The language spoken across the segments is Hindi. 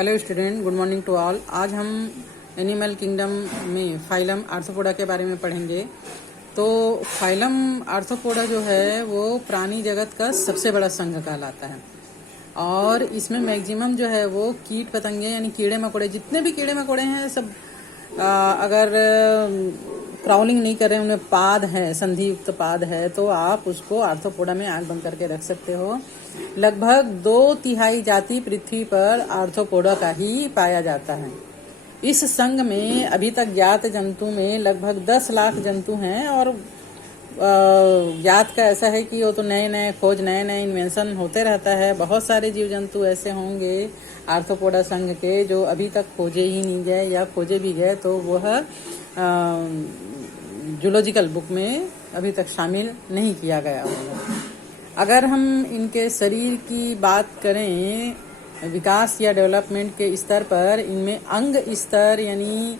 Hello student, good morning to all. आज हम एनिमल किंगडम में फाइलम आर्थ्रोपोडा के बारे में पढ़ेंगे। तो फाइलम आर्थ्रोपोडा जो है वो प्राणी जगत का सबसे बड़ा संघ कहलाता है और इसमें मैक्सिमम जो है वो कीट पतंगे यानी कीड़े मकोड़े, जितने भी कीड़े मकोड़े हैं सब अगर क्राउलिंग नहीं कर रहे, उनमें पाद है, संधि युक्त पाद है, तो आप उसको आर्थ्रोपोडा में आंख बंद करके रख सकते हो। लगभग 2/3 जाति पृथ्वी पर आर्थ्रोपोडा का ही पाया जाता है। इस संघ में अभी तक ज्ञात जंतु में लगभग 10 लाख जंतु हैं और ज्ञात का ऐसा है कि वो तो नए नए खोज, नए नए इन्वेंशन होते रहता है। बहुत सारे जीव जंतु ऐसे होंगे आर्थ्रोपोडा संघ के जो अभी तक खोजे ही नहीं गए, या खोजे भी गए तो वह जूलॉजिकल बुक में अभी तक शामिल नहीं किया गया होगा। अगर हम इनके शरीर की बात करें विकास या डेवलपमेंट के स्तर पर, इनमें अंग स्तर यानी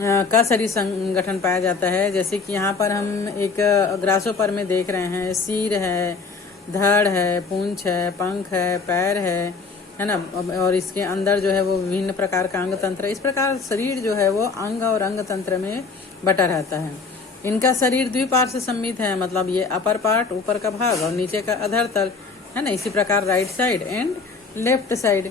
का शरीर संगठन पाया जाता है। जैसे कि यहाँ पर हम एक ग्रासोपर में देख रहे हैं, सिर है, धड़ है, पूंछ है, पंख है, पैर है ना, और इसके अंदर जो है वो विभिन्न प्रकार का अंग तंत्र। इस प्रकार शरीर जो है वो अंग और अंग तंत्र में बटा रहता है। इनका शरीर द्विपार्श्व सम्मित है, मतलब ये अपर पार्ट, ऊपर का भाग, और नीचे का अधर तल है ना। इसी प्रकार right side and left side.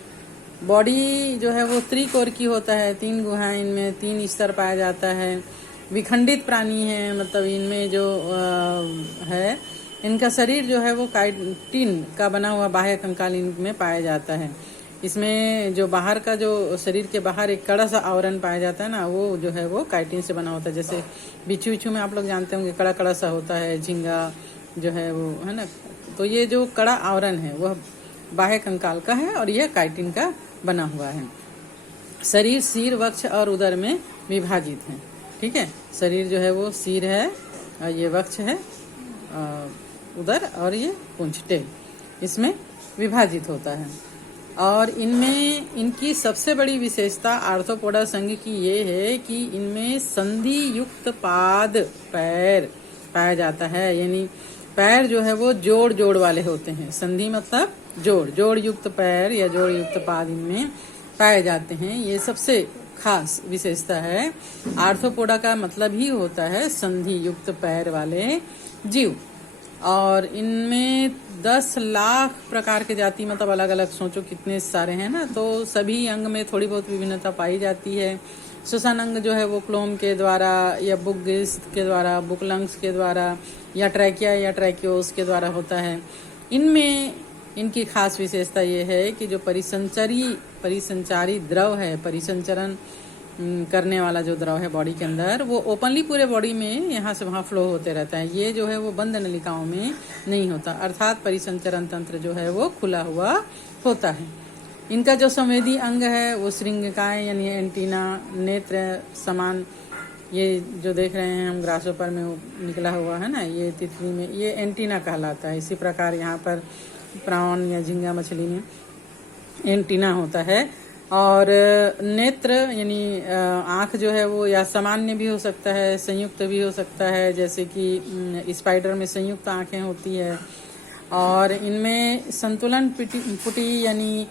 Body जो है वो त्रिकोर की होता है, 3 गुहाएं, इनमें 3 स्तर पाया जाता है। विखंडित प्राणी है, मतलब इनमें जो है इनका शरीर जो है वो काइटिन का बना हुआ बाह्य कंकाल इनमें पाया जाता है। इसमें जो बाहर का, जो शरीर के बाहर एक कड़ा सा आवरण पाया जाता है ना, वो जो है वो काइटिन से बना होता है। जैसे बिच्छू में आप लोग जानते होंगे कड़ा कड़ा सा होता है, झींगा जो है वो है ना। तो ये जो कड़ा आवरण है वह बाह्य कंकाल का है और यह काइटिन का बना हुआ है। शरीर सिर, वक्ष और उदर में विभाजित है। ठीक है, शरीर जो है वो सिर है, ये वक्ष है, उदर और ये पूंछ, टेल, इसमें विभाजित होता है। और इनमें इनकी सबसे बड़ी विशेषता आर्थ्रोपोडा संघ की ये है कि इनमें संधि युक्त पाद पैर पाया जाता है। यानी पैर जो है वो जोड़ जोड़ वाले होते हैं। संधि मतलब जोड़, जोड़ युक्त पैर या जोड़ युक्त पाद इनमें पाए जाते हैं। ये सबसे खास विशेषता है। आर्थ्रोपोडा का मतलब ही होता है संधि युक्त पैर वाले जीव। और इनमें 10 लाख प्रकार के जाति, मतलब अलग अलग, सोचो कितने सारे हैं ना। तो सभी अंग में थोड़ी बहुत विभिन्नता पाई जाती है। श्वसन अंग जो है वो क्लोम के द्वारा या बुक के द्वारा, बुक लंग्स के द्वारा, या ट्रैकिया या ट्रैकियोस के द्वारा होता है। इनमें इनकी खास विशेषता ये है कि जो परिसंचारी द्रव है, परिसंचरण करने वाला जो द्रव है बॉडी के अंदर, वो ओपनली पूरे बॉडी में यहाँ से वहाँ फ्लो होते रहता है। ये जो है वो बंद नलिकाओं में नहीं होता, अर्थात परिसंचरण तंत्र जो है वो खुला हुआ होता है। इनका जो संवेदी अंग है वो श्रृंगिकाएं यानी एंटीना, नेत्र समान, ये जो देख रहे हैं हम ग्रासोपर में वो निकला हुआ है ना, ये तितली में ये एंटीना कहलाता है। इसी प्रकार यहाँ पर प्राण या झींगा मछली में एंटीना होता है। और नेत्र यानी आँख जो है वो या सामान्य भी हो सकता है, संयुक्त भी हो सकता है, जैसे कि स्पाइडर में संयुक्त आँखें होती है। और इनमें संतुलन पुटी यानी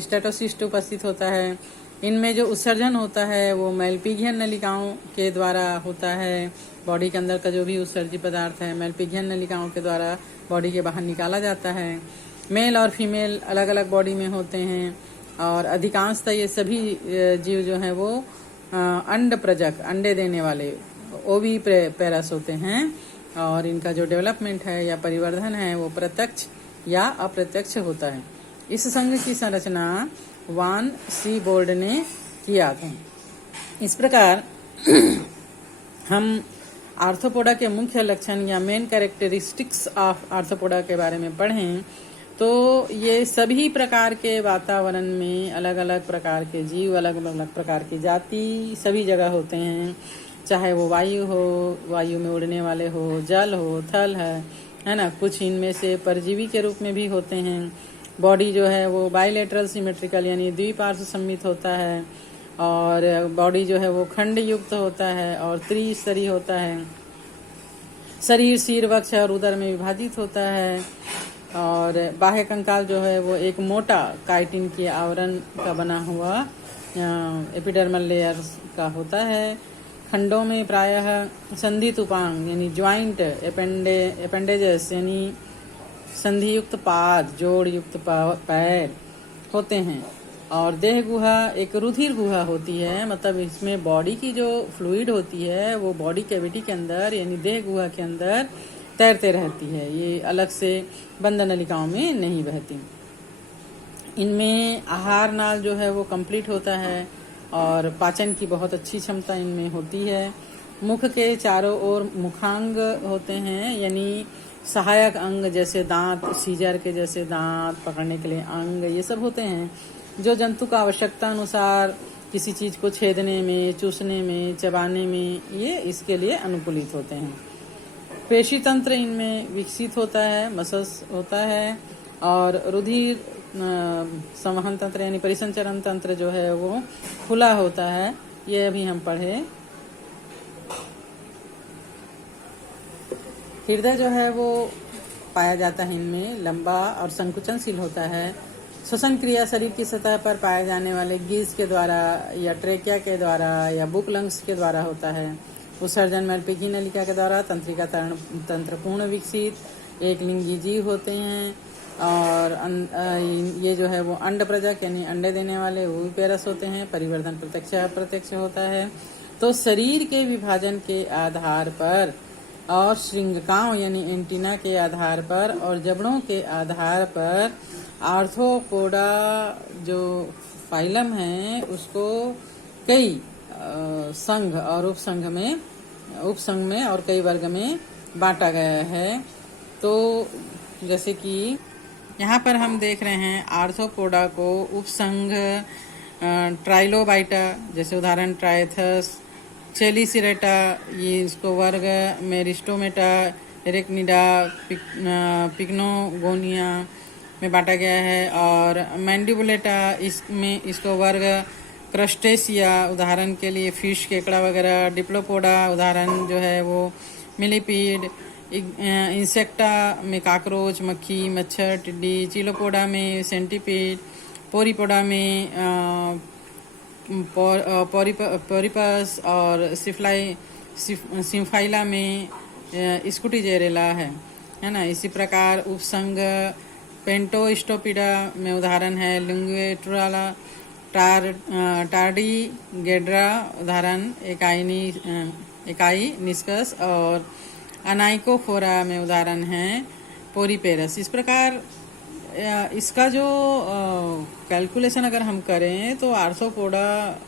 स्टैटोसिस्ट उपस्थित होता है। इनमें जो उत्सर्जन होता है वो मेलपिघियन नलिकाओं के द्वारा होता है। बॉडी के अंदर का जो भी उत्सर्जित पदार्थ है मेलपिघियन नलिकाओं के द्वारा बॉडी के बाहर निकाला जाता है। मेल और फीमेल अलग अलग बॉडी में होते हैं। और अधिकांशतः ये सभी जीव जो हैं वो अंड प्रजक, अंडे देने वाले ओवी पैरस होते हैं। और इनका जो डेवलपमेंट है या परिवर्धन है वो प्रत्यक्ष या अप्रत्यक्ष होता है। इस संघ की संरचना वान सी बोर्ड ने किया था। इस प्रकार हम आर्थ्रोपोडा के मुख्य लक्षण या मेन कैरेक्टरिस्टिक्स ऑफ आर्थ्रोपोडा के बारे में पढ़ें तो ये सभी प्रकार के वातावरण में अलग अलग प्रकार के जीव, अलग अलग प्रकार की जाति सभी जगह होते हैं। चाहे वो वायु हो, वायु में उड़ने वाले हो, जल हो, थल है ना। कुछ इनमें से परजीवी के रूप में भी होते हैं। बॉडी जो है वो बाइलेटरल सिमेट्रिकल यानी द्विपार्श्व सम्मित होता है। और बॉडी जो है वो खंड युक्त होता है और त्रिस्तरीय होता है। शरीर सिर, वक्ष और उदर में विभाजित होता है। और बाह्य कंकाल जो है वो एक मोटा काइटिन के आवरण का बना हुआ एपिडर्मल लेयर का होता है। खंडों में प्रायः संधित उपांग यानी ज्वाइंट एपेंडेजेस यानी संधियुक्त पाद, जोड़ युक्त पैर होते हैं। और देह गुहा एक रुधिर गुहा होती है, मतलब इसमें बॉडी की जो फ्लूइड होती है वो बॉडी कैविटी के अंदर यानी देह गुहा के अंदर तैरते रहती है, ये अलग से बंद नलिकाओं में नहीं बहती। इनमें आहार नाल जो है वो कंप्लीट होता है और पाचन की बहुत अच्छी क्षमता इनमें होती है। मुख के चारों ओर मुखांग होते हैं यानी सहायक अंग, जैसे दांत, सीजर के जैसे दांत पकड़ने के लिए अंग, ये सब होते हैं जो जंतु का आवश्यकता अनुसार किसी चीज को छेदने में, चूसने में, चबाने में ये इसके लिए अनुकूलित होते हैं। पेशी तंत्र इनमें विकसित होता है, मसल्स होता है और रुधिर संवहन तंत्र यानी परिसंचरण तंत्र जो है वो खुला होता है, ये अभी हम पढ़े। हृदय जो है वो पाया जाता है इनमें, लंबा और संकुचनशील होता है। श्वसन क्रिया शरीर की सतह पर पाए जाने वाले गिल्स के द्वारा या ट्रेकिया के द्वारा या बुक लंग्स के द्वारा होता है। उत्सर्जन मलपेगी नलिका के द्वारा। तंत्रिका तंत्र पूर्ण विकसित एक लिंगी जीव होते हैं और ये जो है वो अंड प्रजक यानी अंडे देने वाले ओविपेरस होते हैं। परिवर्धन प्रत्यक्ष अप्रत्यक्ष होता है। तो शरीर के विभाजन के आधार पर और श्रृंगिकाओं यानी एंटीना के आधार पर और जबड़ों के आधार पर आर्थ्रोपोडा जो फाइलम है उसको कई संघ और उपसंघ में और कई वर्ग में बांटा गया है। तो जैसे कि यहाँ पर हम देख रहे हैं आर्थ्रोपोडा को उपसंघ ट्राइलोबाइटा, जैसे उदाहरण ट्राइथस, चेलिसिरेटा, ये इसको वर्ग मेरिस्टोमेटा, एरेक्निडा, पिग्नोगोनिया में बांटा गया है। और मैंडिबुलेटा इसमें इसको वर्ग क्रस्टेसिया, उदाहरण के लिए फिश, केकड़ा वगैरह। डिप्लोपोडा उदाहरण जो है वो मिलीपीड। इंसेक्टा में काकरोच, मक्खी, मच्छर, टिड्डी। चिलोपोडा में सेंटीपीड। पोरीपोडा में पोरिपस और सिम्फाइला में स्कूटीजेरेला है ना। इसी प्रकार उपसंघ पेंटोस्टोपिडा में उदाहरण है लिंगुएटुराला, टार्डीगेड्रा उदाहरण एकाई निस्कस और अनाइकोफोरा में उदाहरण है पोरीपेरस। इस प्रकार इसका जो कैलकुलेशन अगर हम करें तो आर्थ्रोपोडा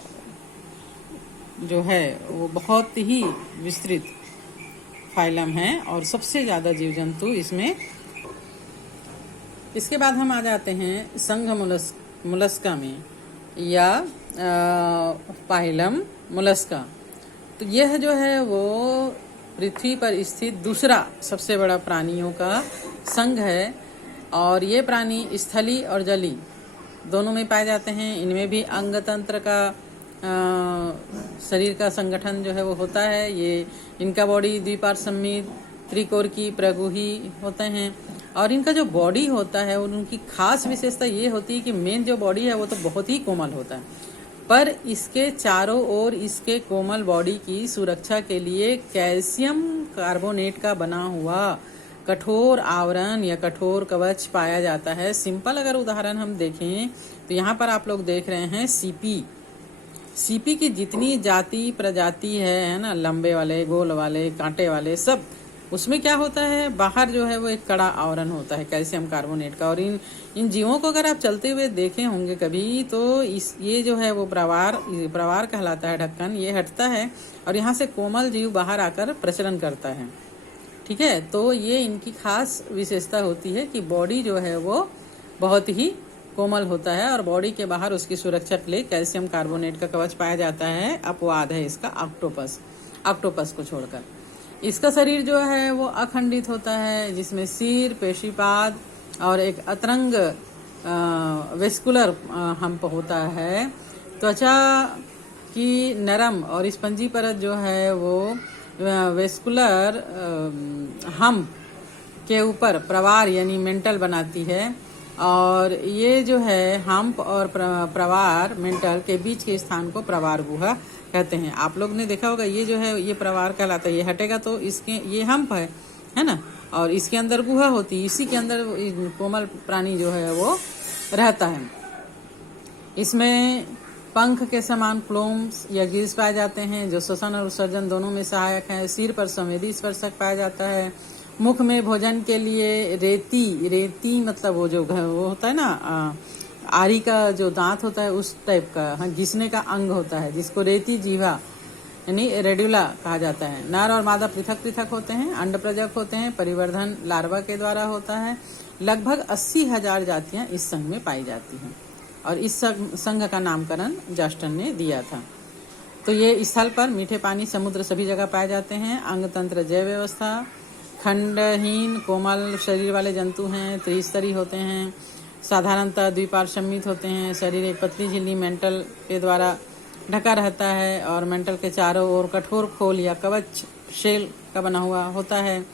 जो है वो बहुत ही विस्तृत फाइलम है और सबसे ज्यादा जीव जंतु इसमें। इसके बाद हम आ जाते हैं संघ मुलस्का में या पाइलम मुलस्का। तो यह जो है वो पृथ्वी पर स्थित दूसरा सबसे बड़ा प्राणियों का संघ है और ये प्राणी स्थली और जली दोनों में पाए जाते हैं। इनमें भी अंग तंत्र का शरीर का संगठन जो है वो होता है। ये इनका बॉडी द्विपार्श्वमित त्रिकोण की प्रगुही होते हैं और इनका जो बॉडी होता है उनकी खास विशेषता ये होती है कि मेन जो बॉडी है वो तो बहुत ही कोमल होता है, पर इसके चारों ओर इसके कोमल बॉडी की सुरक्षा के लिए कैल्शियम कार्बोनेट का बना हुआ कठोर आवरण या कठोर कवच पाया जाता है। सिंपल अगर उदाहरण हम देखें तो यहाँ पर आप लोग देख रहे हैं सीपी की जितनी जाति प्रजाति है ना, लंबे वाले, गोल वाले, कांटे वाले, सब उसमें क्या होता है, बाहर जो है वो एक कड़ा आवरण होता है कैल्शियम कार्बोनेट का। और इन जीवों को अगर आप चलते हुए देखे होंगे कभी तो ये जो है वो प्रवार कहलाता है, ढक्कन ये हटता है और यहाँ से कोमल जीव बाहर आकर प्रचलन करता है। ठीक है, तो ये इनकी खास विशेषता होती है कि बॉडी जो है वो बहुत ही कोमल होता है और बॉडी के बाहर उसकी सुरक्षा के लिए कैल्शियम कार्बोनेट का कवच पाया जाता है। अपवाद है इसका ऑक्टोपस को छोड़कर। इसका शरीर जो है वो अखंडित होता है जिसमें सिर, पेशीपाद और एक अतरंग वेस्कुलर हम्प होता है। त्वचा की नरम और स्पंजी परत जो है वो वेस्कुलर हम्प के ऊपर प्रवार यानी मेंटल बनाती है, और ये जो है हम्प और प्रवार मेंटल के बीच के स्थान को प्रवार गुहा कहते हैं। आप लोग ने देखा होगा ये जो है ये प्रवार कहलाता है। ये हटेगा तो इसके ये हम्प है ना, और इसके अंदर गुहा होती है, इसी के अंदर कोमल प्राणी जो है वो रहता है। इसमें पंख के समान क्लोम्स या गिल्स पाए जाते हैं जो श्वसन और उत्सर्जन दोनों में सहायक हैं। सिर पर संवेदी स्पर्शक पाया जाता है। मुख में भोजन के लिए रेती मतलब वो होता है ना, आरी का जो दांत होता है उस टाइप का घिसने का अंग होता है, जिसको रेती जीवा यानी रेड्यूला कहा जाता है। नर और मादा पृथक पृथक होते हैं, अंड प्रजक होते हैं, परिवर्धन लार्वा के द्वारा होता है। लगभग 80,000 जातियां इस संघ में पाई जाती हैं, और इस संघ का नामकरण जस्टन ने दिया था। तो ये स्थल पर मीठे पानी समुद्र सभी जगह पाए जाते हैं। अंग तंत्र जैव व्यवस्था खंडहीन कोमल शरीर वाले जंतु हैं, त्रिस्तरी होते हैं, साधारणतः द्विपार्श्वमित होते हैं। शरीर एक पतली झिल्ली मेंटल के द्वारा ढका रहता है, और मेंटल के चारों ओर कठोर खोल या कवच शेल का बना हुआ होता है।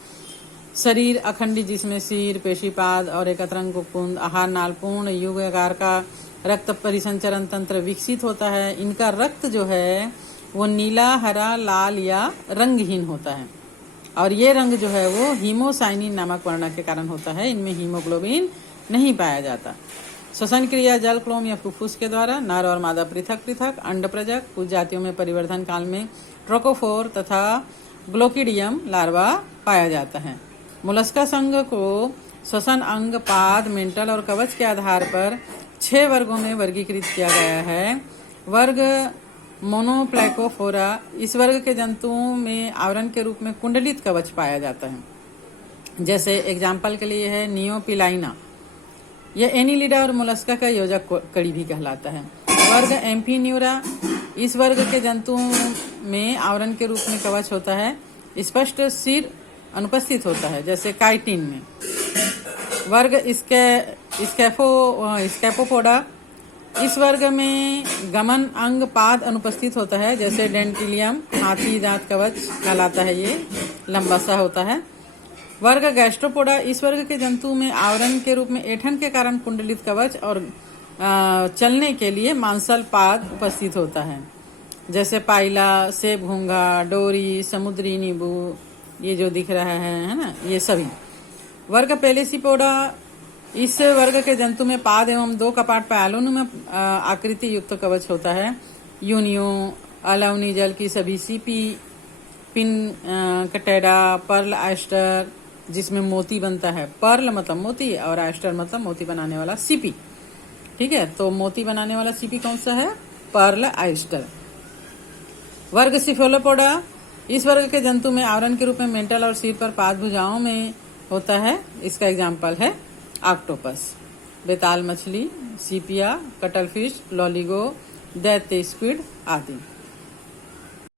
शरीर अखंडी, जिसमें सिर, पेशीपाद और एकत्रंग कुंद, आहार नाल पूर्ण युगाकार का रक्त परिसंचरण तंत्र विकसित होता है। इनका रक्त जो है वो नीला, हरा, लाल या रंगहीन होता है, और ये रंग जो है वो हीमोसाइनिन नामक वर्ण के कारण होता है। इनमें हीमोग्लोबिन नहीं पाया जाता। श्वसन क्रिया जल, क्लोम या फुफ्फुस के द्वारा। नर और मादा पृथक पृथक, अंड प्रजक। कुछ जातियों में परिवर्धन काल में ट्रोकोफोर तथा ग्लोकिडियम लार्वा पाया जाता है। मोलस्का संघ को श्वसन अंग, पाद, मेंटल और कवच के आधार पर 6 वर्गों में वर्गीकृत किया गया है। वर्ग मोनोप्लाइकोफोरा, इस वर्ग के जंतुओं में आवरण के रूप में कुंडलित कवच पाया जाता है। जैसे एग्जाम्पल के लिए है नियोपिलाइना, यह एनिलिडा और मोलस्का का योजक कड़ी भी कहलाता है। वर्ग एम्फीन्यूरा, इस वर्ग के जंतुओं में आवरण के रूप में कवच होता है, स्पष्ट सिर अनुपस्थित होता है, जैसे काइटिन में। वर्ग स्कैपोपोडा, इस वर्ग में गमन अंग, पाद अनुपस्थित होता है, जैसे डेंटिलियम, हाथी दांत कवच कहलाता है, ये लंबा सा होता है। वर्ग गैस्ट्रोपोडा, इस वर्ग के जंतु में आवरण के रूप में ऐंठन के कारण कुंडलित कवच और चलने के लिए मांसल पाद उपस्थित होता है, जैसे पाइला, सेब घोंघा, डोरी, समुद्री नींबू, ये जो दिख रहा है ना, ये सभी। वर्ग पेलेसिपोडा, इस वर्ग के जंतु में पाद एवं 2 कपाट पायलों में आकृति युक्त कवच होता है। यूनियो, अलाउनी जल की सभी सीपी, पिन कटेडा, पर्ल आयस्टर, जिसमें मोती बनता है। पर्ल मतलब मोती और आयस्टर मतलब मोती बनाने वाला सीपी। ठीक है, तो मोती बनाने वाला सीपी कौन सा है? Perl oyster. वर्ग सिफेलोपोडा, इस वर्ग के जंतु में आवरण के रूप में मेंटल और सिर पर पाद भुजाओं में होता है। इसका एग्जाम्पल है ऑक्टोपस, बेताल मछली, सीपिया, कटलफिश, लॉलीगो, दैत्य स्क्विड आदि।